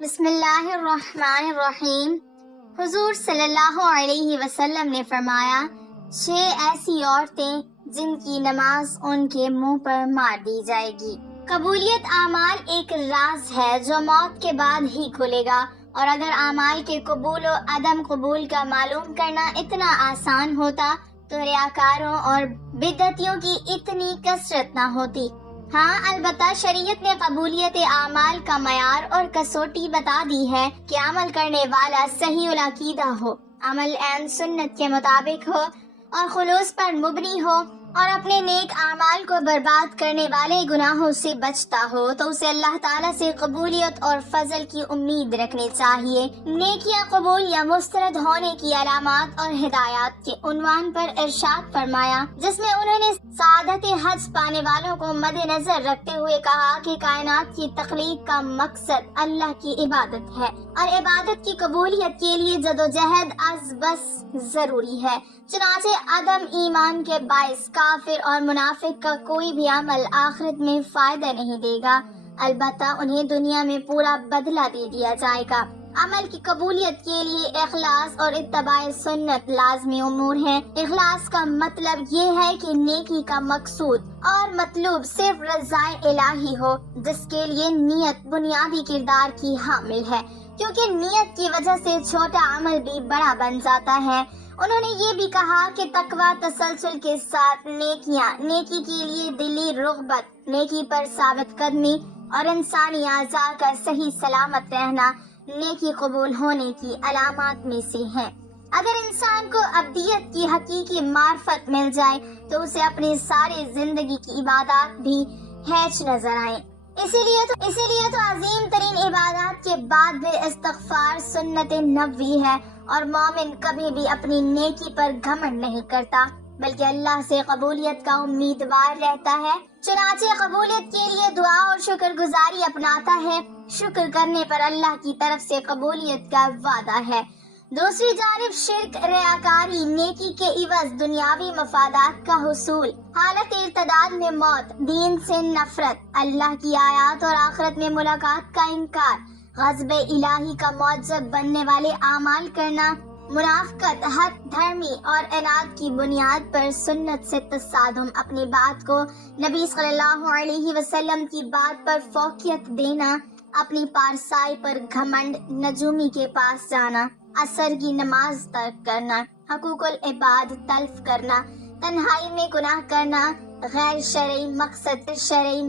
بسم اللہ الرحمن الرحیم۔ حضور صلی اللہ علیہ وسلم نے فرمایا، 6 ایسی عورتیں جن کی نماز ان کے منہ پر مار دی جائے گی۔ قبولیت اعمال ایک راز ہے جو موت کے بعد ہی کھلے گا، اور اگر اعمال کے قبول و عدم قبول کا معلوم کرنا اتنا آسان ہوتا تو ریاکاروں اور بدعتیوں کی اتنی کثرت نہ ہوتی۔ ہاں، البتہ شریعت نے قبولیت اعمال کا معیار اور کسوٹی بتا دی ہے کہ عمل کرنے والا صحیح العقیدہ ہو، عمل عین سنت کے مطابق ہو اور خلوص پر مبنی ہو، اور اپنے نیک اعمال کو برباد کرنے والے گناہوں سے بچتا ہو تو اسے اللہ تعالیٰ سے قبولیت اور فضل کی امید رکھنی چاہیے۔ نیکیاں قبول یا مسترد ہونے کی علامات اور ہدایات کے عنوان پر ارشاد فرمایا، جس میں انہوں نے سعادت حج پانے والوں کو مد نظر رکھتے ہوئے کہا کہ کائنات کی تخلیق کا مقصد اللہ کی عبادت ہے، اور عبادت کی قبولیت کے لیے جدوجہد از بس ضروری ہے۔ چنانچہ عدم ایمان کے باعث کافر اور منافق کا کوئی بھی عمل آخرت میں فائدہ نہیں دے گا، البتہ انہیں دنیا میں پورا بدلہ دے دیا جائے گا۔ عمل کی قبولیت کے لیے اخلاص اور اتباع سنت لازمی امور ہیں۔ اخلاص کا مطلب یہ ہے کہ نیکی کا مقصود اور مطلوب صرف رضائے الہی ہو، جس کے لیے نیت بنیادی کردار کی حامل ہے، کیونکہ نیت کی وجہ سے چھوٹا عمل بھی بڑا بن جاتا ہے۔ انہوں نے یہ بھی کہا کہ تقویٰ تسلسل کے ساتھ نیکیاں، نیکی کے لیے دلی رغبت، نیکی پر ثابت قدمی اور انسانی اعضاء کا صحیح سلامت رہنا نیکی قبول ہونے کی علامات میں سے ہیں۔ اگر انسان کو ابدیت کی حقیقی معرفت مل جائے تو اسے اپنی ساری زندگی کی عبادات بھی ہیچ نظر آئیں۔ اسی لیے تو عظیم ترین عبادات کے بعد بھی استغفار سنت نبوی ہے، اور مومن کبھی بھی اپنی نیکی پر گھمنڈ نہیں کرتا بلکہ اللہ سے قبولیت کا امیدوار رہتا ہے۔ چنانچہ قبولیت کے لیے دعا اور شکر گزاری اپناتا ہے۔ شکر کرنے پر اللہ کی طرف سے قبولیت کا وعدہ ہے۔ دوسری جانب شرک، ریاکاری، نیکی کے عوض دنیاوی مفادات کا حصول، حالت ارتداد میں موت، دین سے نفرت، اللہ کی آیات اور آخرت میں ملاقات کا انکار، غضب الہی کا موجب بننے والے اعمال کرنا، منافقت، حد دھرمی اور عناد کی بنیاد پر سنت سے تصادم، اپنی بات کو نبی صلی اللہ علیہ وسلم کی بات پر فوقیت دینا، اپنی پارسائی پر گھمنڈ، نجومی کے پاس جانا، عصر کی نماز ترک کرنا، حقوق العباد تلف کرنا، تنہائی میں گناہ کرنا، غیر شرعی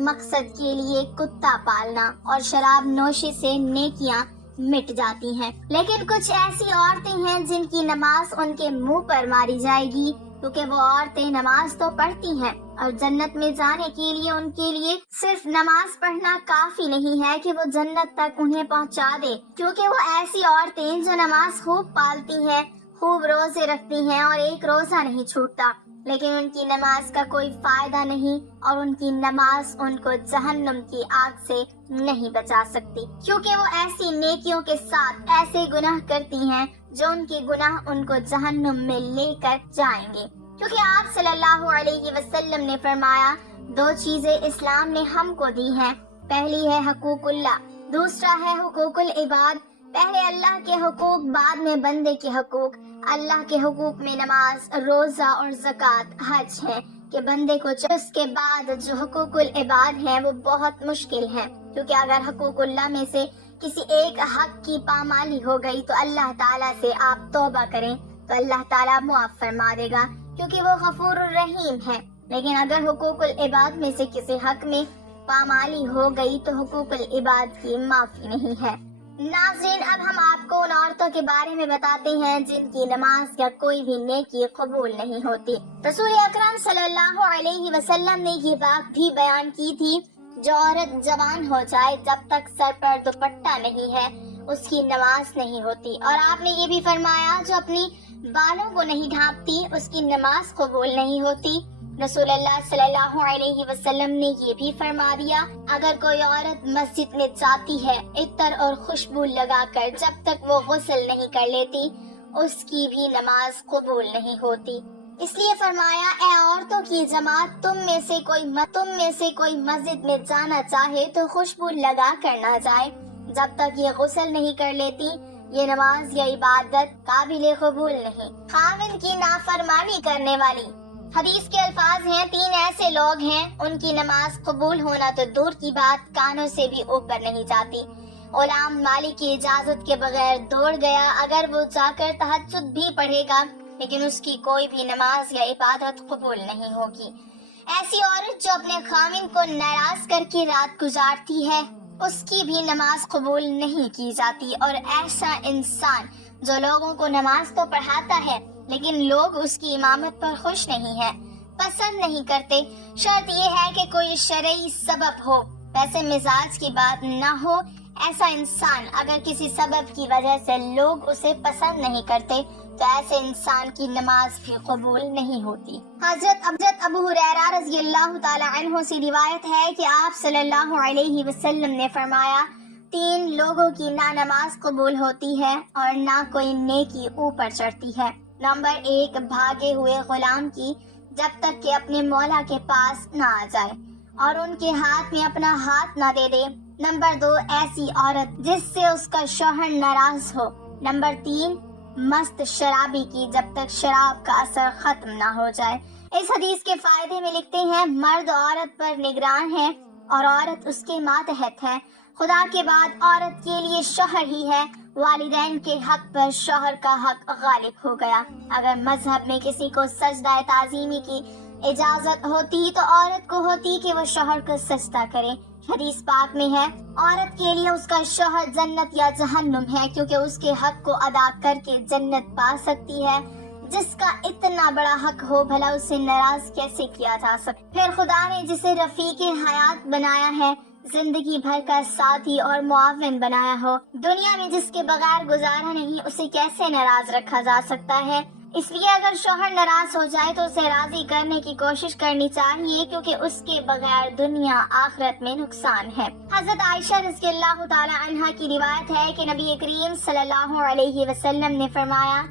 مقصد کے لیے کتا پالنا اور شراب نوشی سے نیکیاں مٹ جاتی ہیں۔ لیکن کچھ ایسی عورتیں ہیں جن کی نماز ان کے منہ پر ماری جائے گی، کیونکہ وہ عورتیں نماز تو پڑھتی ہیں، اور جنت میں جانے کے لیے ان کے لیے صرف نماز پڑھنا کافی نہیں ہے کہ وہ جنت تک انہیں پہنچا دے، کیونکہ وہ ایسی عورتیں جو نماز خوب پالتی ہیں، خوب روزے رکھتی ہیں اور ایک روزہ نہیں چھوٹتا، لیکن ان کی نماز کا کوئی فائدہ نہیں، اور ان کی نماز ان کو جہنم کی آگ سے نہیں بچا سکتی، کیونکہ وہ ایسی نیکیوں کے ساتھ ایسے گناہ کرتی ہیں جو ان کے گناہ ان کو جہنم میں لے کر جائیں گے۔ کیونکہ آپ صلی اللہ علیہ وسلم نے فرمایا، 2 چیزیں اسلام نے ہم کو دی ہیں، پہلی ہے حقوق اللہ، دوسرا ہے حقوق العباد۔ پہلے اللہ کے حقوق، بعد میں بندے کے حقوق۔ اللہ کے حقوق میں نماز، روزہ اور زکوٰۃ، حج ہے کہ بندے کو اس کے بعد جو حقوق العباد ہیں وہ بہت مشکل ہیں، کیونکہ اگر حقوق اللہ میں سے کسی ایک حق کی پامالی ہو گئی تو اللہ تعالیٰ سے آپ توبہ کریں تو اللہ تعالیٰ معاف فرما دے گا، کیونکہ وہ غفور الرحیم ہے۔ لیکن اگر حقوق العباد میں سے کسی حق میں پامالی ہو گئی تو حقوق العباد کی معافی نہیں ہے۔ ناظرین، اب ہم آپ کو ان عورتوں کے بارے میں بتاتے ہیں جن کی نماز یا کوئی بھی نیکی قبول نہیں ہوتی۔ رسول اکرم صلی اللہ علیہ وسلم نے یہ بات بھی بیان کی تھی، جو عورت جوان ہو جائے جب تک سر پر دوپٹہ نہیں ہے اس کی نماز نہیں ہوتی، اور آپ نے یہ بھی فرمایا جو اپنی بالوں کو نہیں ڈھانپتی اس کی نماز قبول نہیں ہوتی۔ رسول اللہ صلی اللہ علیہ وسلم نے یہ بھی فرما دیا، اگر کوئی عورت مسجد میں جاتی ہے عطر اور خوشبو لگا کر جب تک وہ غسل نہیں کر لیتی اس کی بھی نماز قبول نہیں ہوتی۔ اس لیے فرمایا، اے عورتوں کی جماعت، تم میں سے کوئی مسجد میں جانا چاہے تو خوشبو لگا کر نہ جائے، جب تک یہ غسل نہیں کر لیتی یہ نماز یا عبادت قابل قبول نہیں۔ خاوند کی نافرمانی کرنے والی، حدیث کے الفاظ ہیں 3 ایسے لوگ ہیں ان کی نماز قبول ہونا تو دور کی بات کانوں سے بھی اوپر نہیں جاتی۔ غلام مالک کی اجازت کے بغیر دوڑ گیا، اگر وہ جا کر تہجد بھی پڑھے گا لیکن اس کی کوئی بھی نماز یا عبادت قبول نہیں ہوگی۔ ایسی عورت جو اپنے خاوند کو ناراض کر کے رات گزارتی ہے اس کی بھی نماز قبول نہیں کی جاتی، اور ایسا انسان جو لوگوں کو نماز تو پڑھاتا ہے لیکن لوگ اس کی امامت پر خوش نہیں ہیں، پسند نہیں کرتے۔ شرط یہ ہے کہ کوئی شرعی سبب ہو، ویسے مزاج کی بات نہ ہو۔ ایسا انسان اگر کسی سبب کی وجہ سے لوگ اسے پسند نہیں کرتے تو ایسے انسان کی نماز بھی قبول نہیں ہوتی۔ حضرت ابو ہریرہ رضی اللہ تعالی عنہ سے روایت ہے کہ آپ صلی اللہ علیہ وسلم نے فرمایا 3 لوگوں کی نہ نماز قبول ہوتی ہے اور نہ کوئی نیکی اوپر چڑھتی ہے۔ نمبر 1، بھاگے ہوئے غلام کی جب تک کہ اپنے مولا کے پاس نہ آ جائے اور ان کے ہاتھ میں اپنا ہاتھ نہ دے دے۔ نمبر 2، ایسی عورت جس سے اس کا شوہر ناراض ہو۔ نمبر 3، مست شرابی کی جب تک شراب کا اثر ختم نہ ہو جائے۔ اس حدیث کے فائدے میں لکھتے ہیں مرد عورت پر نگران ہے اور عورت اس کے ماتحت ہے۔ خدا کے بعد عورت کے لیے شوہر ہی ہے۔ والدین کے حق پر شوہر کا حق غالب ہو گیا۔ اگر مذہب میں کسی کو سجدہ تعظیمی کی اجازت ہوتی تو عورت کو ہوتی کہ وہ شوہر کو سجدہ کرے۔ حدیث پاک میں ہے عورت کے لیے اس کا شوہر جنت یا جہنم ہے، کیونکہ اس کے حق کو ادا کر کے جنت پا سکتی ہے۔ جس کا اتنا بڑا حق ہو بھلا اسے ناراض کیسے کیا جا سکتا؟ پھر خدا نے جسے رفیق حیات بنایا ہے، زندگی بھر کا ساتھی اور معاون بنایا ہو، دنیا میں جس کے بغیر گزارا نہیں، اسے کیسے ناراض رکھا جا سکتا ہے؟ اس لیے اگر شوہر ناراض ہو جائے تو اسے راضی کرنے کی کوشش کرنی چاہیے، کیونکہ اس کے بغیر دنیا آخرت میں نقصان ہے۔ حضرت عائشہ رضی اللہ تعالی عنہا کی روایت ہے کہ نبی کریم صلی اللہ علیہ وسلم نے فرمایا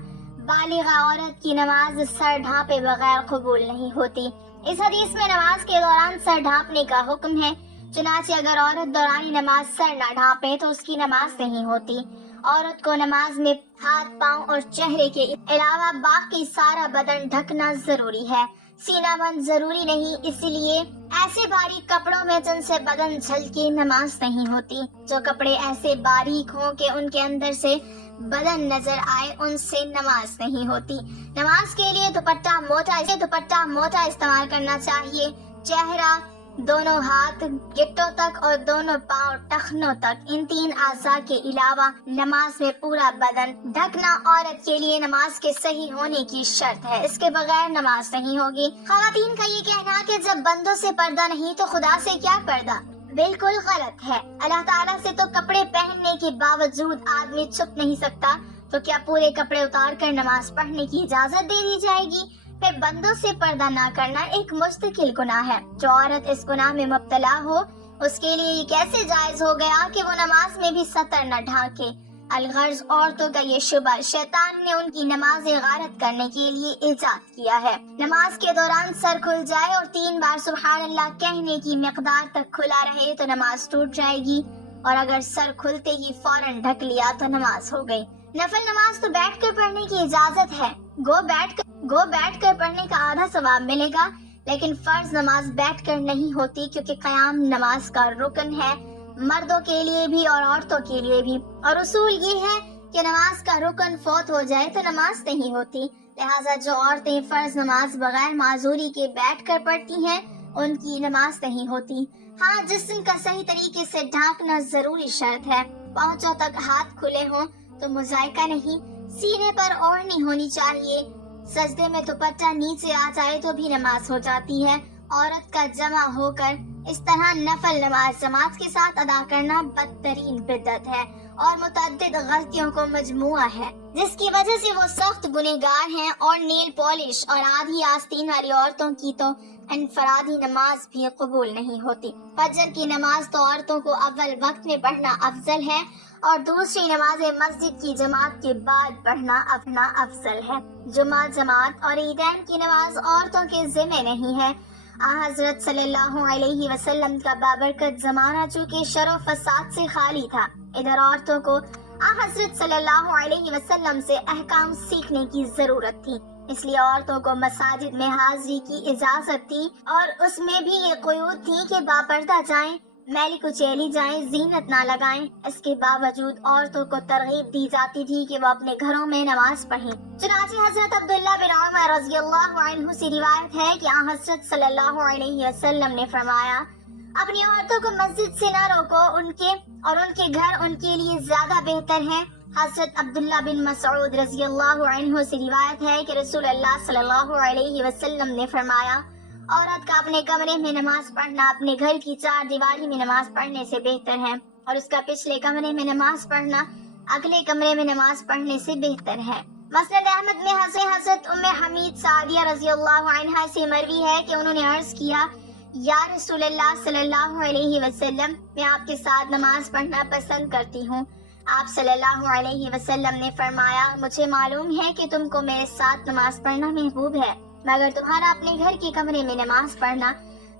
بالغہ عورت کی نماز سر ڈھانپے بغیر قبول نہیں ہوتی۔ اس حدیث میں نماز کے دوران سر ڈھانپنے کا حکم ہے، چنانچہ اگر عورت دوران نماز سر نہ ڈھانپے تو اس کی نماز نہیں ہوتی۔ عورت کو نماز میں ہاتھ، پاؤں اور چہرے کے علاوہ باقی سارا بدن ڈھکنا ضروری ہے، سینہ بند ضروری نہیں۔ اسی لیے ایسے باریک کپڑوں میں جن سے بدن جھلکے نماز نہیں ہوتی۔ جو کپڑے ایسے باریک ہوں کہ ان کے اندر سے بدن نظر آئے، ان سے نماز نہیں ہوتی۔ نماز کے لیے دوپٹہ موٹا استعمال کرنا چاہیے۔ چہرہ، دونوں ہاتھ گٹوں تک اور دونوں پاؤں ٹخنوں تک، ان 3 اعضاء کے علاوہ نماز میں پورا بدن ڈھکنا عورت کے لیے نماز کے صحیح ہونے کی شرط ہے، اس کے بغیر نماز نہیں ہوگی۔ خواتین کا یہ کہنا کہ جب بندوں سے پردہ نہیں تو خدا سے کیا پردہ، بالکل غلط ہے۔ اللہ تعالیٰ سے تو کپڑے پہننے کے باوجود آدمی چھپ نہیں سکتا، تو کیا پورے کپڑے اتار کر نماز پڑھنے کی اجازت دے دی جائے گی؟ پھر بندوں سے پردہ نہ کرنا ایک مستقل گناہ ہے۔ جو عورت اس گناہ میں مبتلا ہو اس کے لیے یہ کیسے جائز ہو گیا کہ وہ نماز میں بھی سطر نہ ڈھانکے؟ الغرض عورتوں کا یہ شبہ شیطان نے ان کی نمازیں غارت کرنے کے لیے ایجاد کیا ہے۔ نماز کے دوران سر کھل جائے اور 3 بار سبحان اللہ کہنے کی مقدار تک کھلا رہے تو نماز ٹوٹ جائے گی، اور اگر سر کھلتے ہی فوراً ڈھک لیا تو نماز ہو گئی۔ نفل نماز تو بیٹھ کر پڑھنے کی اجازت ہے، گو بیٹھ کر پڑھنے کا آدھا ثواب ملے گا، لیکن فرض نماز بیٹھ کر نہیں ہوتی، کیونکہ قیام نماز کا رکن ہے، مردوں کے لیے بھی اور عورتوں کے لیے بھی، اور اصول یہ ہے کہ نماز کا رکن فوت ہو جائے تو نماز نہیں ہوتی۔ لہٰذا جو عورتیں فرض نماز بغیر معذوری کے بیٹھ کر پڑھتی ہیں ان کی نماز نہیں ہوتی۔ ہاں، جسم کا صحیح طریقے سے ڈھانکنا ضروری شرط ہے، پہنچوں تک ہاتھ کھلے ہوں تو مذائقہ نہیں، سینے پر اوڑھنی ہونی چاہیے، سجدے میں دوپٹہ نیچے آ جائے تو بھی نماز ہو جاتی ہے۔ عورت کا جمع ہو کر اس طرح نفل نماز جماعت کے ساتھ ادا کرنا بدترین بدعت ہے اور متعدد غلطیوں کو مجموعہ ہے، جس کی وجہ سے وہ سخت گنہگار ہیں۔ اور نیل پالش اور آدھی آستین والی عورتوں کی تو انفرادی نماز بھی قبول نہیں ہوتی۔ فجر کی نماز تو عورتوں کو اول وقت میں پڑھنا افضل ہے اور دوسری نماز مسجد کی جماعت کے بعد پڑھنا افضل ہے۔ جمعہ جماعت اور عیدین کی نماز عورتوں کے ذمہ نہیں ہے، حضرت صلی اللہ علیہ وسلم کا بابرکت زمانہ چونکہ شر و فساد سے خالی تھا، ادھر عورتوں کو حضرت صلی اللہ علیہ وسلم سے احکام سیکھنے کی ضرورت تھی، اس لیے عورتوں کو مساجد میں حاضری کی اجازت تھی، اور اس میں بھی یہ قیود تھی کہ باپردہ جائیں، میلی کچیلی جائیں، زینت نہ لگائیں۔ اس کے باوجود عورتوں کو ترغیب دی جاتی تھی کہ وہ اپنے گھروں میں نماز پڑھیں۔ چنانچہ حضرت عبداللہ بن عمر رضی اللہ عنہ سے روایت ہے کہ حضرت صلی اللہ علیہ وسلم نے فرمایا، اپنی عورتوں کو مسجد سے نہ روکو، ان کے گھر ان کے لیے زیادہ بہتر ہیں۔ حضرت عبداللہ بن مسعود رضی اللہ عنہ سے روایت ہے کہ رسول اللہ صلی اللہ علیہ وسلم نے فرمایا، عورت کا اپنے کمرے میں نماز پڑھنا اپنے گھر کی چار دیواری میں نماز پڑھنے سے بہتر ہے، اور اس کا پچھلے کمرے میں نماز پڑھنا اگلے کمرے میں نماز پڑھنے سے بہتر ہے۔ مسند احمد میں حضرت ام حمید سعدیہ رضی اللہ عنہا سے مروی ہے کہ انہوں نے عرض کیا، یا رسول اللہ صلی اللہ علیہ وسلم، میں آپ کے ساتھ نماز پڑھنا پسند کرتی ہوں۔ آپ صلی اللہ علیہ وسلم نے فرمایا، مجھے معلوم ہے کہ تم کو میرے ساتھ نماز پڑھنا محبوب ہے، مگر تمہارا اپنے گھر کے کمرے میں نماز پڑھنا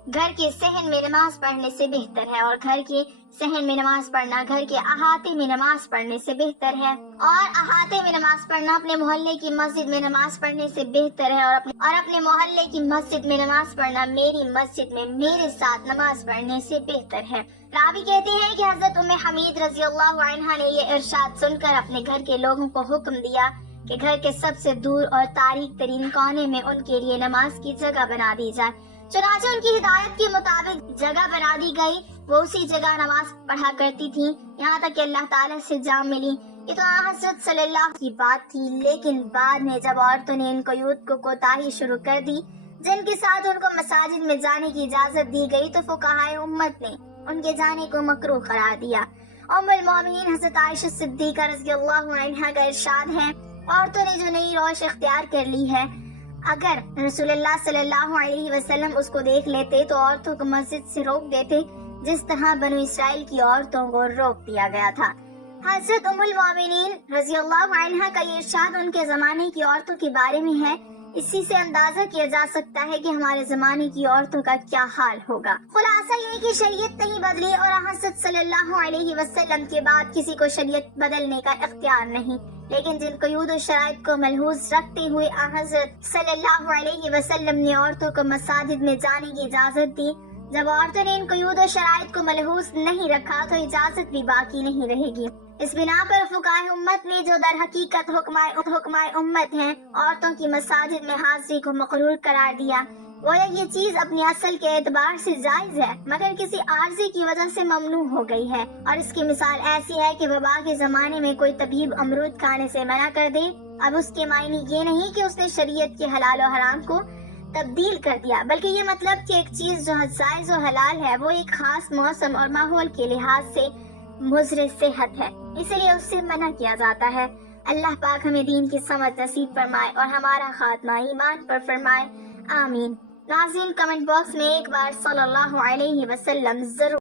گھر کے صحن میں نماز پڑھنے سے بہتر ہے، اور گھر کے صحن میں نماز پڑھنا گھر کے احاطے میں نماز پڑھنے سے بہتر ہے، اور احاطے میں نماز پڑھنا اپنے محلے کی مسجد میں نماز پڑھنے سے بہتر ہے، اور اپنے محلے کی مسجد میں نماز پڑھنا میری مسجد میں میرے ساتھ نماز پڑھنے سے بہتر ہے۔ راوی کہتے ہیں کہ حضرت ام حمید رضی اللہ عنہا نے یہ ارشاد سن کر اپنے گھر کے لوگوں کو حکم دیا کہ گھر کے سب سے دور اور تاریک ترین کونے میں ان کے لیے نماز کی جگہ بنا دی جائے۔ چنانچہ ان کی ہدایت کے مطابق جگہ بنا دی گئی، وہ اسی جگہ نماز پڑھا کرتی تھی یہاں تک کہ اللہ تعالیٰ سے جام ملی۔ یہ تو حضرت صلی اللہ کی بات تھی، لیکن بعد میں جب عورتوں نے ان قیود کو کوتاہی شروع کر دی جن کے ساتھ ان کو مساجد میں جانے کی اجازت دی گئی، تو فقہائے امت نے ان کے جانے کو مکروہ قرار دیا۔ ام المومنین حضرت عائشہ صدیقہ رضی اللہ عنہا کا ارشاد ہے، عورتوں نے جو نئی روش اختیار کر لی ہے، اگر رسول اللہ صلی اللہ علیہ وسلم اس کو دیکھ لیتے تو عورتوں کو مسجد سے روک دیتے، جس طرح بنو اسرائیل کی عورتوں کو روک دیا گیا تھا۔ حضرت ام المومنین رضی اللہ عنہا کا یہ ارشاد ان کے زمانے کی عورتوں کے بارے میں ہے، اسی سے اندازہ کیا جا سکتا ہے کہ ہمارے زمانے کی عورتوں کا کیا حال ہوگا۔ خلاصہ یہ کہ شریعت نہیں بدلی، اور حضرت صلی اللہ علیہ وسلم کے بعد کسی کو شریعت بدلنے کا اختیار نہیں، لیکن جن قیود و شرائط کو ملحوظ رکھتے ہوئے حضرت صلی اللہ علیہ وسلم نے عورتوں کو مساجد میں جانے کی اجازت دی، جب عورتوں نے ان قیود و شرائط کو ملحوظ نہیں رکھا تو اجازت بھی باقی نہیں رہے گی۔ اس بنا پر فقہائے امت نے جو در حقیقت حکمائے امت ہیں، عورتوں کی مساجد میں حاضری کو مقرور قرار دیا، گویا یہ چیز اپنی اصل کے اعتبار سے جائز ہے مگر کسی عارضے کی وجہ سے ممنوع ہو گئی ہے، اور اس کی مثال ایسی ہے کہ وبا کے زمانے میں کوئی طبیب امرود کھانے سے منع کر دے، اب اس کے معنی یہ نہیں کہ اس نے شریعت کے حلال و حرام کو تبدیل کر دیا، بلکہ یہ مطلب کہ ایک چیز جو جائز و حلال ہے وہ ایک خاص موسم اور ماحول کے لحاظ سے مضر صحت ہے، اس لیے اس سے منع کیا جاتا ہے۔ اللہ پاک ہمیں دین کی سمجھ نصیب فرمائے اور ہمارا خاتمہ ایمان پر فرمائے، آمین۔ ناظرین، کمنٹ باکس میں ایک بار صلی اللہ علیہ وسلم ضرور